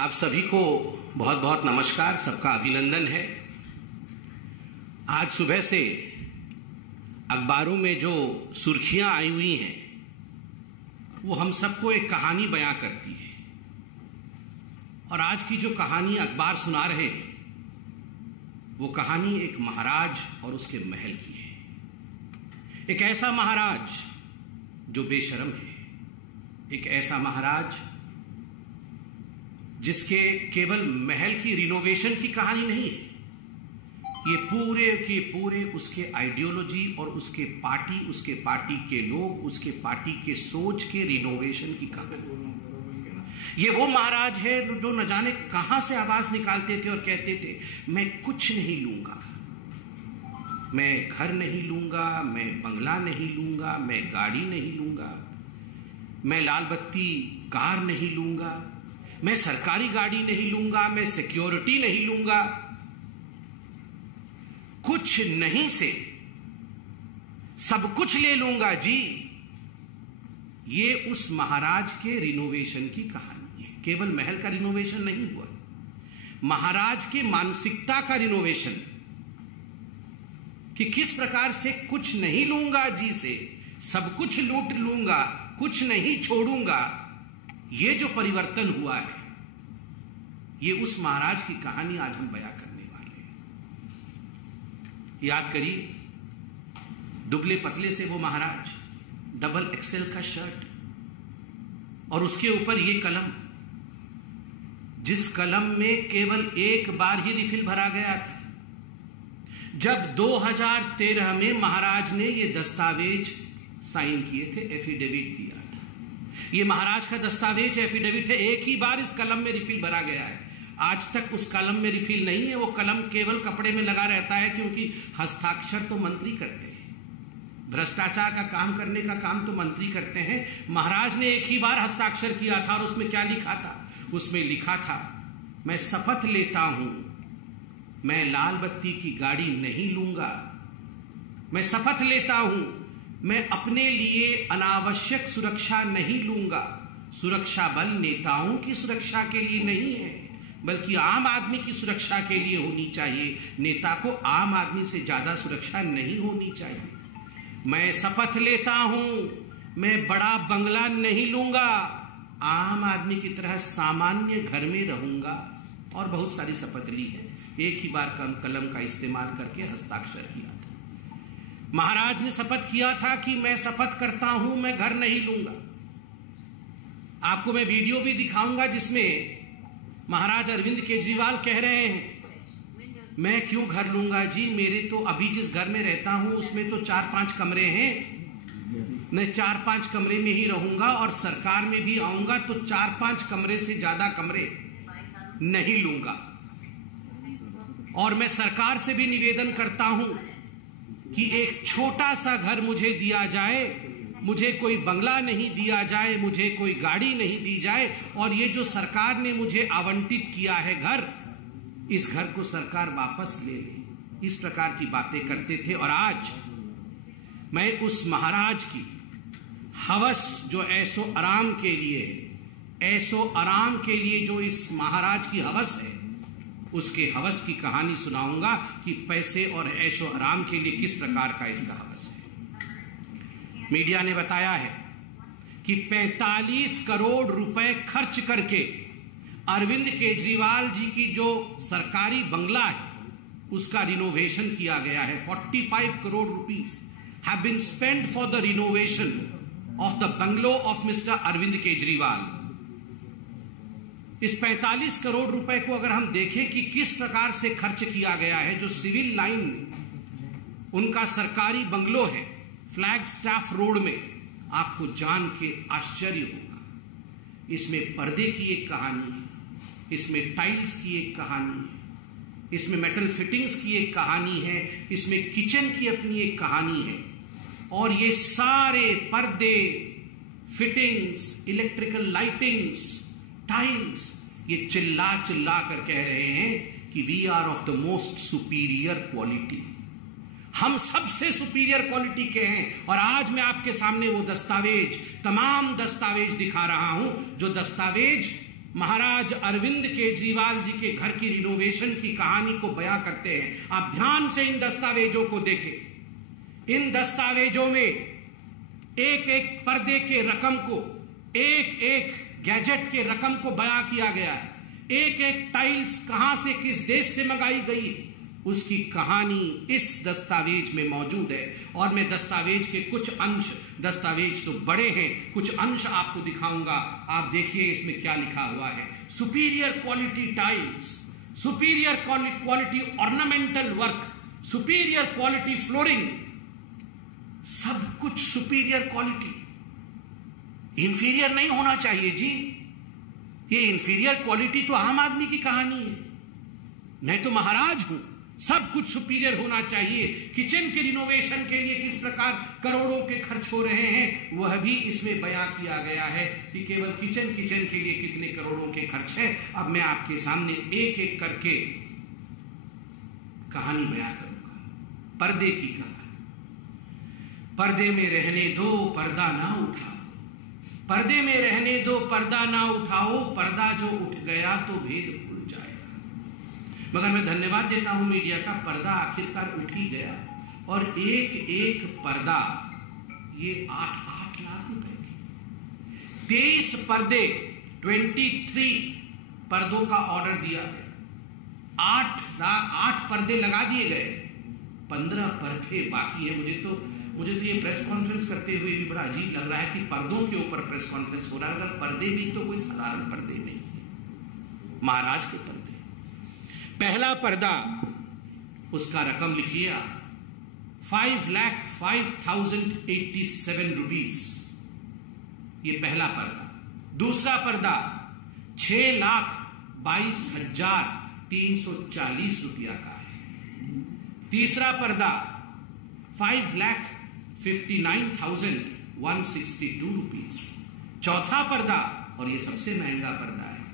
आप सभी को बहुत बहुत नमस्कार, सबका अभिनंदन है। आज सुबह से अखबारों में जो सुर्खियां आई हुई हैं वो हम सबको एक कहानी बयां करती है। और आज की जो कहानी अखबार सुना रहे हैं वो कहानी एक महाराज और उसके महल की है। एक ऐसा महाराज जो बेशर्म है, एक ऐसा महाराज जिसके केवल महल की रिनोवेशन की कहानी नहीं है, ये पूरे के पूरे उसके आइडियोलॉजी और उसके पार्टी के लोग, उसके पार्टी के सोच के रिनोवेशन की कहानी। ये वो महाराज है जो न जाने कहां से आवाज निकालते थे और कहते थे, मैं कुछ नहीं लूंगा, मैं घर नहीं लूंगा, मैं बंगला नहीं लूंगा, मैं गाड़ी नहीं लूंगा, मैं लाल बत्ती कार नहीं लूंगा, मैं सरकारी गाड़ी नहीं लूंगा, मैं सिक्योरिटी नहीं लूंगा। कुछ नहीं से सब कुछ ले लूंगा जी। ये उस महाराज के रिनोवेशन की कहानी है। केवल महल का रिनोवेशन नहीं हुआ, महाराज के मानसिकता का रिनोवेशन, कि किस प्रकार से कुछ नहीं लूंगा जी से सब कुछ लूट लूंगा, कुछ नहीं छोड़ूंगा। ये जो परिवर्तन हुआ है, ये उस महाराज की कहानी आज हम बयां करने वाले हैं। याद करिए, दुबले पतले से वो महाराज, डबल एक्सेल का शर्ट और उसके ऊपर ये कलम, जिस कलम में केवल एक बार ही रिफिल भरा गया था। जब 2013 में महाराज ने ये दस्तावेज साइन किए थे, एफिडेविट दिया था। ये महाराज का दस्तावेज एफिडेविट है, एक ही बार इस कलम में रिफिल भरा गया है। आज तक उस कलम में रिफिल नहीं है, वो कलम केवल कपड़े में लगा रहता है, क्योंकि हस्ताक्षर तो मंत्री करते हैं। भ्रष्टाचार का काम करने का काम तो मंत्री करते हैं। महाराज ने एक ही बार हस्ताक्षर किया था और उसमें क्या लिखा था? उसमें लिखा था, मैं शपथ लेता हूं, मैं लाल बत्ती की गाड़ी नहीं लूंगा, मैं शपथ लेता हूं, मैं अपने लिए अनावश्यक सुरक्षा नहीं लूंगा। सुरक्षा बल नेताओं की सुरक्षा के लिए नहीं है, बल्कि आम आदमी की सुरक्षा के लिए होनी चाहिए। नेता को आम आदमी से ज्यादा सुरक्षा नहीं होनी चाहिए। मैं शपथ लेता हूं, मैं बड़ा बंगला नहीं लूंगा, आम आदमी की तरह सामान्य घर में रहूंगा। और बहुत सारी शपथ ली है, एक ही बार कलम का इस्तेमाल करके हस्ताक्षर किया था। महाराज ने शपथ किया था कि मैं शपथ करता हूं, मैं घर नहीं लूंगा। आपको मैं वीडियो भी दिखाऊंगा जिसमें महाराज अरविंद केजरीवाल कह रहे हैं, मैं क्यों घर लूंगा जी, मेरे तो अभी जिस घर में रहता हूं उसमें तो 4-5 कमरे हैं, मैं 4-5 कमरे में ही रहूंगा और सरकार में भी आऊंगा तो 4-5 कमरे से ज्यादा कमरे नहीं लूंगा। और मैं सरकार से भी निवेदन करता हूं कि एक छोटा सा घर मुझे दिया जाए, मुझे कोई बंगला नहीं दिया जाए, मुझे कोई गाड़ी नहीं दी जाए, और ये जो सरकार ने मुझे आवंटित किया है घर, इस घर को सरकार वापस ले ले। इस प्रकार की बातें करते थे। और आज मैं उस महाराज की हवस जो ऐसो आराम के लिए है, ऐसो आराम के लिए जो इस महाराज की हवस है, उसके हवस की कहानी सुनाऊंगा कि पैसे और ऐशो आराम के लिए किस प्रकार का इसका हवस है। मीडिया ने बताया है कि 45 करोड़ रुपए खर्च करके अरविंद केजरीवाल जी की जो सरकारी बंगला है उसका रिनोवेशन किया गया है। 45 crore rupees have been spent for the renovation of the bungalow of mister Arvind Kejriwal. इस 45 करोड़ रुपए को अगर हम देखें कि किस प्रकार से खर्च किया गया है, जो सिविल लाइन में उनका सरकारी बंगलो है, फ्लैग स्टाफ रोड में, आपको जान के आश्चर्य होगा। इसमें पर्दे की एक कहानी है, इसमें टाइल्स की एक कहानी है, इसमें मेटल फिटिंग्स की एक कहानी है, इसमें किचन की अपनी एक कहानी है। और ये सारे पर्दे, फिटिंग्स, इलेक्ट्रिकल लाइटिंग्स, टाइल्स, ये चिल्ला चिल्ला कर कह रहे हैं कि we are of the most superior quality, हम सबसे सुपीरियर क्वालिटी के हैं। और आज मैं आपके सामने वो दस्तावेज, तमाम दस्तावेज दिखा रहा हूं, जो दस्तावेज महाराज अरविंद केजरीवाल जी के घर की रिनोवेशन की कहानी को बयां करते हैं। आप ध्यान से इन दस्तावेजों को देखें। इन दस्तावेजों में एक एक पर्दे के रकम को, एक एक गैजेट के रकम को बयां किया गया है। एक एक टाइल्स कहां से, किस देश से मंगाई गई, उसकी कहानी इस दस्तावेज में मौजूद है। और मैं दस्तावेज के कुछ अंश, दस्तावेज तो बड़े हैं, कुछ अंश आपको दिखाऊंगा। आप देखिए इसमें क्या लिखा हुआ है। Superior quality tiles, superior quality ornamental work, superior quality flooring, सब कुछ सुपीरियर क्वालिटी। इंफीरियर नहीं होना चाहिए जी। ये इंफीरियर क्वालिटी तो आम आदमी की कहानी है। मैं तो महाराज हूं, सब कुछ सुपीरियर होना चाहिए। किचन के रिनोवेशन के लिए किस प्रकार करोड़ों के खर्च हो रहे हैं वह भी इसमें बयां किया गया है कि केवल किचन के लिए कितने करोड़ों के खर्च है। अब मैं आपके सामने एक एक करके कहानी बयां करूंगा। पर्दे की कहानी। पर्दे में रहने दो, पर्दा ना उठाओ। पर्दे में रहने दो, पर्दा ना उठाओ। पर्दा जो उठ गया तो भेद खुल जाएगा। मगर मैं धन्यवाद देता हूं मीडिया का, पर्दा आखिरकार उठ ही गया। और एक एक पर्दा ये 8 लाख रुपए की 23 पर्दे, 23 पर्दों का ऑर्डर दिया गया। 8 पर्दे लगा दिए गए, 15 पर्दे बाकी है। मुझे तो ये प्रेस कॉन्फ्रेंस करते हुए भी बड़ा अजीब लग रहा है कि पर्दों के ऊपर प्रेस कॉन्फ्रेंस हो रहा है। अगर पर्दे भी तो कोई साधारण पर्दे नहीं है, महाराज के पर्दे। पहला पर्दा, उसका रकम लिखिए आप, 5,05,087 रुपीज, ये पहला पर्दा। दूसरा पर्दा 6,22,340 रुपया का है। तीसरा पर्दा 5,59,162 रुपीज। चौथा पर्दा, और ये सबसे महंगा पर्दा है,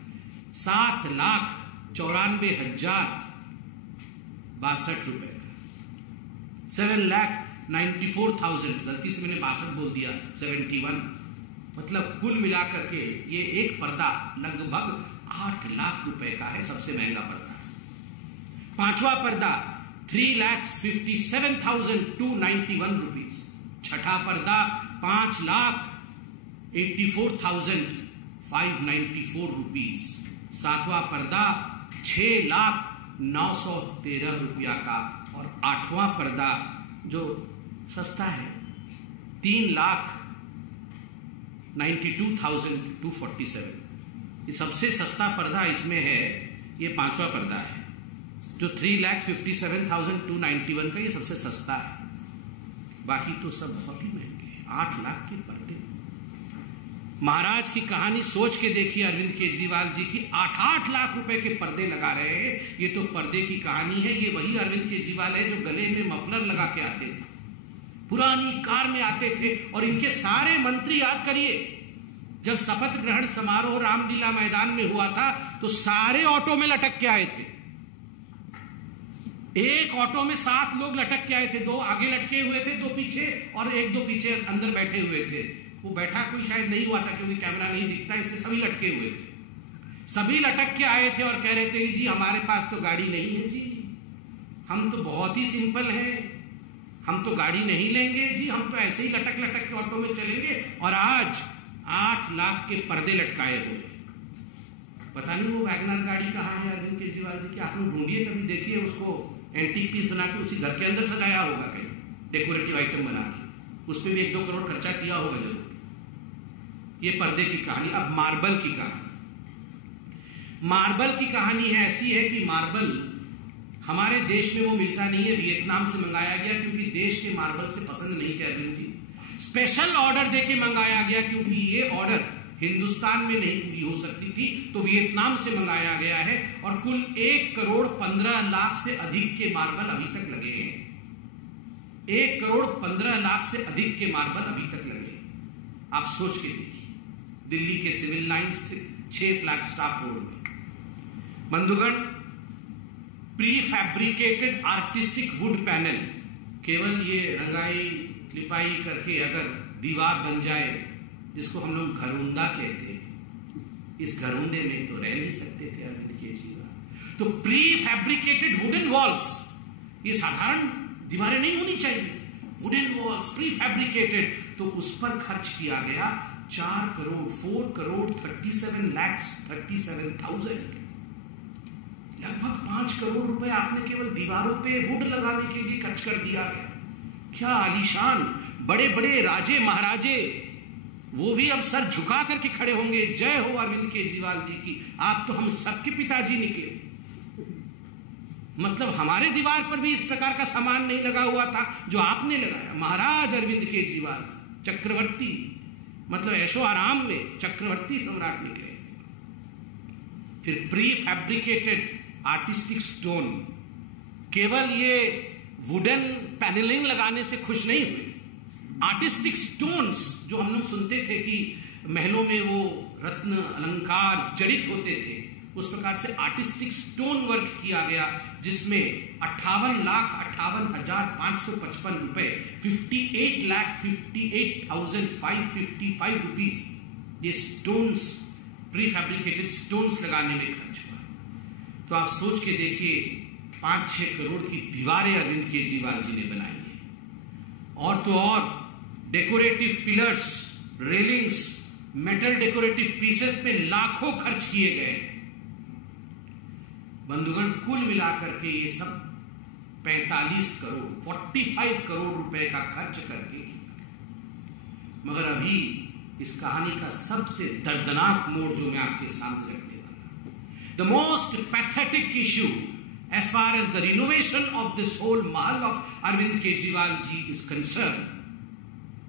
7,94,062 रुपए का। 7,94,000, गलती से मैंने 62 बोल दिया, 71, मतलब कुल मिलाकर के ये एक पर्दा लगभग 8 लाख रुपए का है, सबसे महंगा पर्दा। पांचवा पर्दा 3,57,291 रुपीज। छठा पर्दा 5,84,594 रुपीज। सातवां पर्दा 6,09,13 रुपया का। और आठवां पर्दा जो सस्ता है 3,92,247। ये सबसे सस्ता पर्दा इसमें है, ये पांचवा पर्दा है। जो 3,57,291 का, ये सबसे सस्ता है। बाकी तो सब बहुत ही महंगे हैं। 8 लाख के पर्दे। महाराज की कहानी सोच के देखिए, अरविंद केजरीवाल जी की 8 लाख रुपए के पर्दे लगा रहे हैं। ये तो पर्दे की कहानी है। ये वही अरविंद केजरीवाल है जो गले में मफलर लगा के आते थे, पुरानी कार में आते थे। और इनके सारे मंत्री, याद करिए, जब शपथ ग्रहण समारोह रामलीला मैदान में हुआ था तो सारे ऑटो में लटक के आए थे। एक ऑटो में 7 लोग लटक के आए थे, 2 आगे लटके हुए थे, 2 पीछे, और 1-2 पीछे अंदर बैठे हुए थे। वो बैठा कोई शायद नहीं हुआ था क्योंकि कैमरा नहीं दिखता, इसलिए सभी लटके हुए थे। सभी लटक के आए थे और कह रहे थे जी हमारे पास तो गाड़ी नहीं है जी, हम तो बहुत ही सिंपल हैं, हम तो गाड़ी नहीं लेंगे जी, हम तो ऐसे ही लटक लटक के ऑटो में चलेंगे। और आज 8 लाख के पर्दे लटकाए हुए। पता नहीं वो वैगनर गाड़ी कहाँ है अरविंद केजरीवाल जी की, आप लोग ढूंढिए, कभी देखिए उसको। एंटीक पीस बना के उसी घर के अंदर सजाया होगा कहीं, डेकोरेटिव आइटम बना के, उसमें भी 1-2 करोड़ खर्चा किया होगा जरूर। ये पर्दे की कहानी। अब मार्बल की कहानी। मार्बल की कहानी है ऐसी है कि मार्बल हमारे देश में वो मिलता नहीं है, वियतनाम से मंगाया गया क्योंकि देश के मार्बल से पसंद नहीं थे अरविंद जी। स्पेशल ऑर्डर देके मंगाया गया क्योंकि ये ऑर्डर हिंदुस्तान में नहीं पूरी हो सकती थी, तो वियतनाम से मंगाया गया है। और कुल 1,15,00,000 से अधिक के मार्बल अभी तक लगे हैं। 1,15,00,000 से अधिक के मार्बल अभी तक लगे हैं। आप सोच के देखिए, दिल्ली के सिविल लाइंस स्थित 6 फ्लैगस्टाफ रोड में। बंधुगण, prefabricated artistic wood panel, केवल ये रंगाई लिपाई करके अगर दीवार बन जाए, जिसको हम लोग घरौंदा कहते हैं, इस घरोंदे में तो रह नहीं सकते थे अरविंद केजरीवाल। तो प्री फैब्रिकेटेड वुडन वॉल्स, ये साधारण दीवारें नहीं होनी चाहिए, वुडन वॉल्स प्री फैब्रिकेटेड, तो उस पर खर्च किया गया 4 करोड़ 37,37,000, लगभग 5 करोड़ रुपए आपने केवल दीवारों पे वुड लगाने के लिए खर्च कर दिया है। क्या आलीशान बड़े बड़े राजे महाराजे, वो भी अब सर झुका करके खड़े होंगे, जय हो अरविंद केजरीवाल जी की, आप तो हम सबके पिताजी निकले। मतलब हमारे दीवार पर भी इस प्रकार का सामान नहीं लगा हुआ था जो आपने लगाया। महाराज अरविंद केजरीवाल चक्रवर्ती, मतलब ऐशो आराम में चक्रवर्ती सम्राट निकले। फिर प्री फैब्रिकेटेड आर्टिस्टिक स्टोन, केवल ये वुडन पैनलिंग लगाने से खुश नहीं हुए, आर्टिस्टिक स्टोन्स जो हम लोग सुनते थे कि महलों में वो रत्न अलंकार जड़ित होते थे, उस प्रकार से आर्टिस्टिक स्टोन वर्क किया गया, जिसमें 58,58,555 रुपए, 58,58,555 रुपीज ये स्टोन्स, प्री फैब्रिकेटेड स्टोन्स लगाने में खर्च हुआ। तो आप सोच के देखिए, 5-6 करोड़ की दीवारें अरविंद केजरीवाल जी ने बनाई है। और तो और decorative pillars, railings, metal decorative pieces पे लाखों खर्च किए गए। बंधुगण, कुल मिलाकर के ये सब 45 करोड़ रुपए का खर्च करके, मगर अभी इस कहानी का सबसे दर्दनाक मोड़ जो मैं आपके सामने रखने वाला, the most pathetic issue as far as the renovation of this whole mahal of Arvind Kejriwal ji is concerned,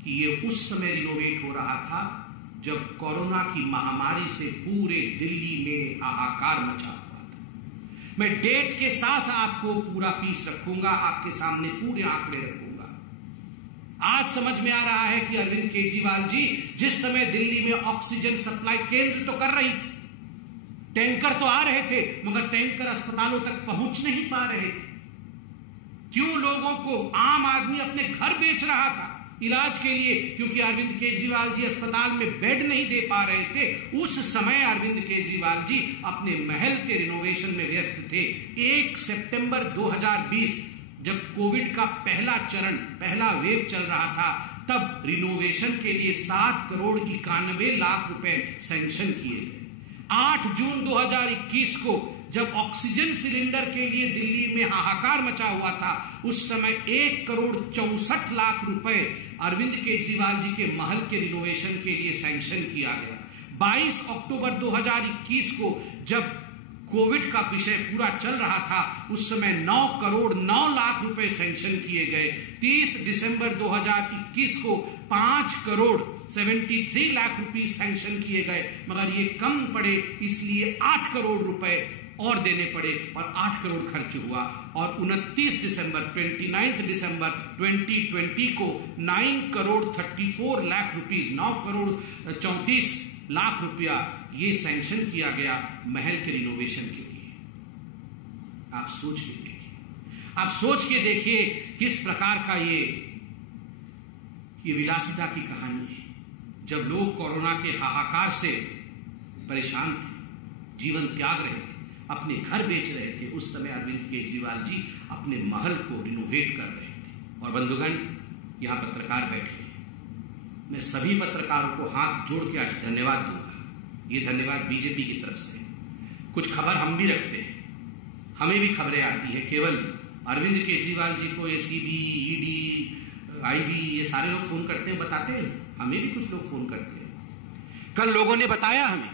कि ये उस समय रिनोवेट हो रहा था जब कोरोना की महामारी से पूरे दिल्ली में हाहाकार मचा हुआ था। मैं डेट के साथ आपको पूरा पीस रखूंगा, आपके सामने पूरे आंकड़े रखूंगा। आज समझ में आ रहा है कि अरविंद केजरीवाल जी जिस समय दिल्ली में ऑक्सीजन सप्लाई केंद्र तो कर रही थी, टैंकर तो आ रहे थे, मगर टैंकर अस्पतालों तक पहुंच नहीं पा रहे थे। क्यों? लोगों को, आम आदमी अपने घर बेच रहा था इलाज के लिए, क्योंकि अरविंद केजरीवाल जी अस्पताल में बेड नहीं दे पा रहे थे। उस समय अरविंद केजरीवाल जी अपने महल के रिनोवेशन में व्यस्त थे। 1 सितंबर 2020 जब कोविड का पहला चरण, पहला वेव चल रहा था, तब रिनोवेशन के लिए 7,91,00,000 रुपए सैंक्शन किए गए। 8 जून 2021 को जब ऑक्सीजन सिलेंडर के लिए दिल्ली में हाहाकार मचा हुआ था, उस समय 1,64,00,000 रुपए अरविंद केजरीवाल जी के महल के रिनोवेशन के लिए सैंक्शन किया गया। 22 अक्टूबर 2021 को जब कोविड का विषय पूरा चल रहा था, उस समय 9,09,00,000 रुपए सैंक्शन किए गए। 30 दिसंबर 2021 को 5,73,00,000 रुपए सैंक्शन किए गए, मगर ये कम पड़े, इसलिए 8 करोड़ रुपए और देने पड़े और 8 करोड़ खर्च हुआ। और 29 दिसंबर 2020 को 9,34,00,000 रुपीज, 9,34,00,000 रुपया ये सैंक्शन किया गया महल के रिनोवेशन के लिए। आप सोच के देखिए, आप सोच के देखिए किस प्रकार का ये विलासिता की कहानी है। जब लोग कोरोना के हाहाकार से परेशान थे, जीवन त्याग रहे थे, अपने घर बेच रहे थे, उस समय अरविंद केजरीवाल जी अपने महल को रिनोवेट कर रहे थे। और बंधुगण, यहां पत्रकार बैठे हैं, मैं सभी पत्रकारों को हाथ जोड़ के आज धन्यवाद दूंगा। ये धन्यवाद बीजेपी की तरफ से। कुछ खबर हम भी रखते हैं, हमें भी खबरें आती है। केवल अरविंद केजरीवाल जी को एसीबी, ईडी, आईबी ये सारे लोग फोन करते हैं, बताते हैं, हमें भी कुछ लोग फोन करते हैं। कल लोगों ने बताया हमें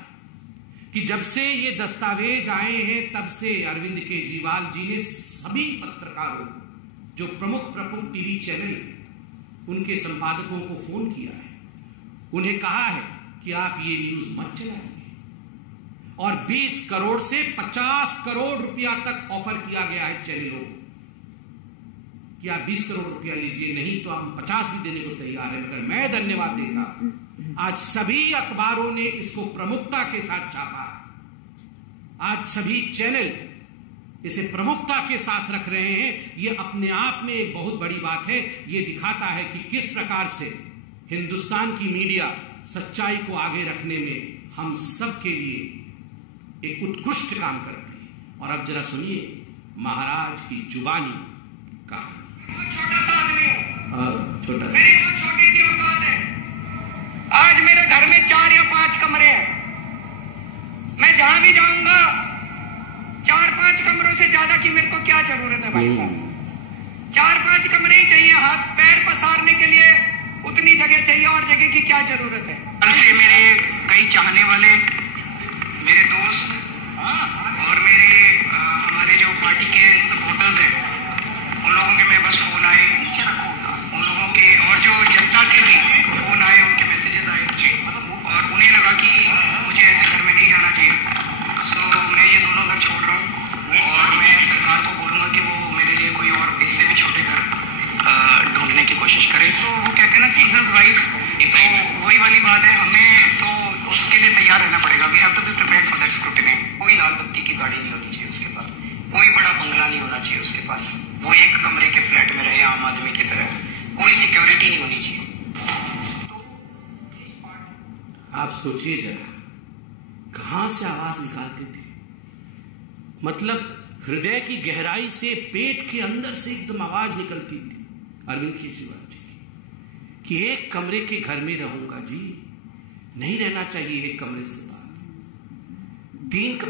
कि जब से ये दस्तावेज आए हैं, तब से अरविंद केजरीवाल जी ने सभी पत्रकारों को, जो प्रमुख टीवी चैनल, उनके संपादकों को फोन किया है, उन्हें कहा है कि आप ये न्यूज मत चलाइए। और 20 करोड़ से 50 करोड़ रुपया तक ऑफर किया गया है चैनलों को कि आप 20 करोड़ रुपया लीजिए, नहीं तो हम 50 भी देने को तैयार है। मगर मैं धन्यवाद देता, आज सभी अखबारों ने इसको प्रमुखता के साथ छापा। आज सभी चैनल इसे प्रमुखता के साथ रख रहे हैं। ये अपने आप में एक बहुत बड़ी बात है। ये दिखाता है कि किस प्रकार से हिंदुस्तान की मीडिया सच्चाई को आगे रखने में हम सब के लिए एक उत्कृष्ट काम करते हैं। और अब जरा सुनिए महाराज की जुबानी कहानी। छोटा सा आदमी हूँ, छोटा सा, मेरी बहुत छोटी सी औकात है। आज मेरे घर में 4 या 5 कमरे हैं। मैं जहां भी जाऊंगा 4-5 कमरों से ज्यादा की मेरे को क्या जरूरत है भाई साहब? 4-5 कमरे ही चाहिए। हाथ पैर पसारने के लिए उतनी जगह चाहिए, और जगह की क्या जरूरत है? कल से मेरे कई चाहने वाले, मेरे दोस्त और मेरे हमारे जो पार्टी के सपोर्टर्स हैं, उन लोगों के मेरे पास फोन आए, उन लोगों के और जो जनता के भी फोन आए, उनके मैसेजेस आए, और उन्हें लगा कि मुझे ऐसे घर में नहीं जाना चाहिए। सो मैं ये दोनों घर छोड़ रहा हूँ, और मैं सरकार को बोलूँगा कि वो मेरे लिए कोई और इससे भी छोटे घर ढूंढने की कोशिश करे। तो वो कहते हैं ना, सीजर्स वाइज, तो वही वाली बात है, हमें तो उसके लिए तैयार रहना पड़ेगा। We have to be prepared for that scrutiny. कोई लाल बत्ती की गाड़ी नहीं होनी चाहिए उसके पास, कोई बड़ा बंगला नहीं होना चाहिए उसके पास, वो एक कमरे के फ्लैट में रहे आम आदमी की तरह, कोई सिक्योरिटी नहीं होनी चाहिए। आप सोचिए जरा, कहां से आवाज निकालते थे? मतलब हृदय की गहराई से, पेट के अंदर से एकदम आवाज निकलती थी अरविंद केजरीवाल जी की कि एक कमरे के घर में रहूंगा जी, नहीं रहना चाहिए एक कमरे से बाहर।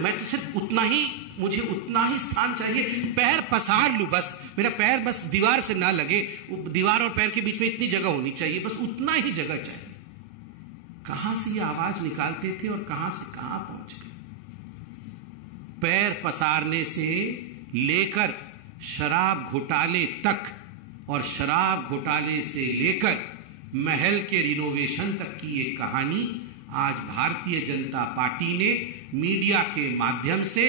मैं तो सिर्फ उतना ही, मुझे उतना ही स्थान चाहिए, पैर पसार लूं बस, मेरा पैर बस दीवार से ना लगे, दीवार और पैर के बीच में इतनी जगह होनी चाहिए, बस उतना ही जगह चाहिए। कहां से ये आवाज निकालते थे और कहां से कहां पहुंच गए? पैर पसारने से लेकर शराब घोटाले तक, और शराब घोटाले से लेकर महल के रिनोवेशन तक की ये कहानी आज भारतीय जनता पार्टी ने मीडिया के माध्यम से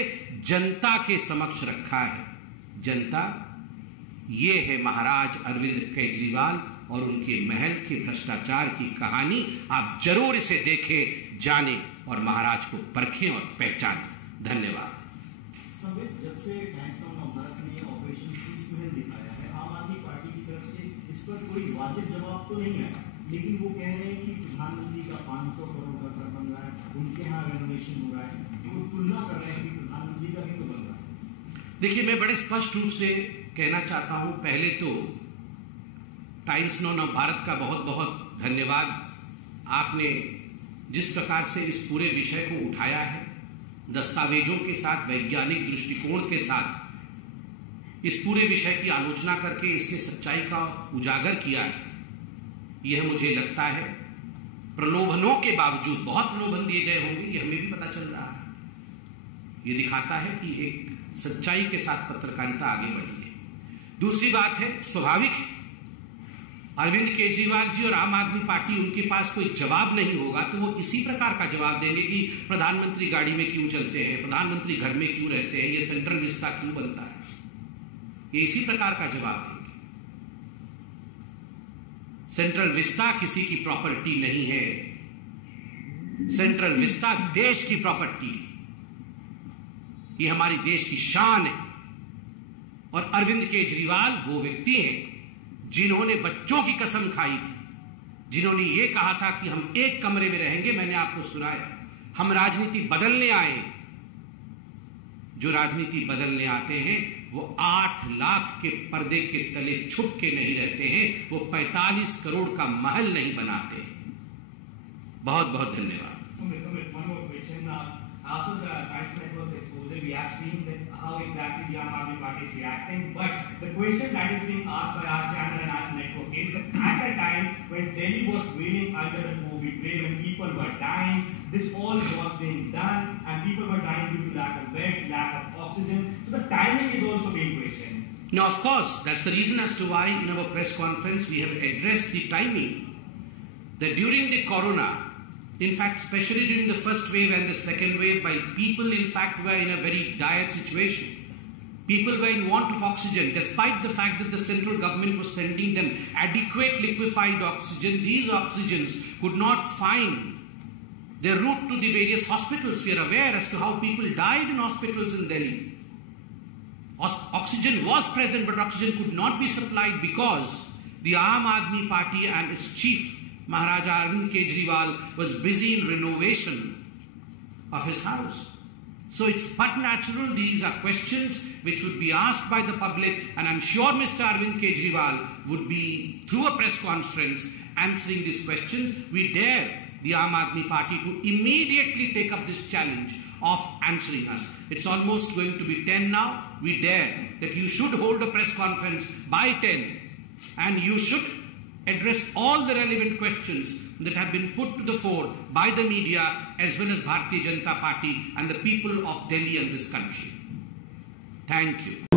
जनता के समक्ष रखा है। जनता, ये है महाराज अरविंद केजरीवाल और उनके महल के भ्रष्टाचार की कहानी। आप जरूर इसे देखें, जानें और महाराज को परखें और पहचानें। धन्यवाद। जब से टाइम्स ऑफ नवभारत ने ऑपरेशन शीश महल दिखाया है, आम आदमी पार्टी की तरफ से इस पर कोई वाजिब जवाब तो नहीं आया, लेकिन वो कह रहे हैं कि प्रधानमंत्री का 500 करोड़ का घर बन रहा है, उनके यहाँ रेनोवेशन हो रहा है, वो तुलना कर रहे हैं कि प्रधानमंत्री का भी तो बन रहा है। देखिए, मैं बड़े स्पष्ट रूप से कहना चाहता हूं, पहले तो टाइम्स नव भारत का बहुत बहुत धन्यवाद। आपने जिस प्रकार से इस पूरे विषय को उठाया है, दस्तावेजों के साथ, वैज्ञानिक दृष्टिकोण के साथ इस पूरे विषय की आलोचना करके इसके सच्चाई का उजागर किया है, यह मुझे लगता है प्रलोभनों के बावजूद, बहुत प्रलोभन दिए गए होंगे, ये हमें भी पता चल रहा है, ये दिखाता है कि एक सच्चाई के साथ पत्रकारिता आगे बढ़ी है। दूसरी बात है, स्वाभाविक है, अरविंद केजरीवाल जी और आम आदमी पार्टी, उनके पास कोई जवाब नहीं होगा तो वो इसी प्रकार का जवाब देंगे कि प्रधानमंत्री गाड़ी में क्यों चलते हैं, प्रधानमंत्री घर में क्यों रहते हैं, ये सेंट्रल विस्ता क्यों बनता है, ये इसी प्रकार का जवाब देंगे। सेंट्रल विस्ता किसी की प्रॉपर्टी नहीं है, सेंट्रल विस्ता देश की प्रॉपर्टी है, ये हमारी देश की शान है। और अरविंद केजरीवाल वो व्यक्ति हैं जिन्होंने बच्चों की कसम खाई थी, जिन्होंने ये कहा था कि हम एक कमरे में रहेंगे। मैंने आपको सुनाया, हम राजनीति बदलने आए। जो राजनीति बदलने आते हैं वो 8 लाख के पर्दे के तले छुप के नहीं रहते हैं, वो 45 करोड़ का महल नहीं बनाते। बहुत बहुत धन्यवाद। After the Times Network's exposure, we have seen that how exactly the Aam Aadmi Party is reacting. But the question that is being asked by our channel and our network is that at the time when Delhi was reeling under the COVID wave, when people were dying, this all was being done, and people were dying due to lack of beds, lack of oxygen. So the timing is also being questioned. Now, of course, that's the reason as to why in our press conference we have addressed the timing. That during the corona, in fact, especially during the first wave and the second wave, while people in fact were in a very dire situation, people were in want of oxygen, despite the fact that the central government was sending them adequate liquefied oxygen, these oxygens could not find their route to the various hospitals. We are aware as to how people died in hospitals in Delhi. Oxygen was present, but oxygen could not be supplied because the Aam Aadmi Party and its chief Maharaja Arvind Kejriwal was busy in renovation of his house. So it's but natural these are questions which would be asked by the public, and I'm sure Mr. Arvind Kejriwal would be, through a press conference, answering these questions. We dare the Aam Aadmi Party to immediately take up this challenge of answering us. It's almost going to be 10 now. We dare that you should hold a press conference by 10 and you should address all the relevant questions that have been put to the fore by the media as well as Bharatiya Janata Party and the people of Delhi and this country. Thank you.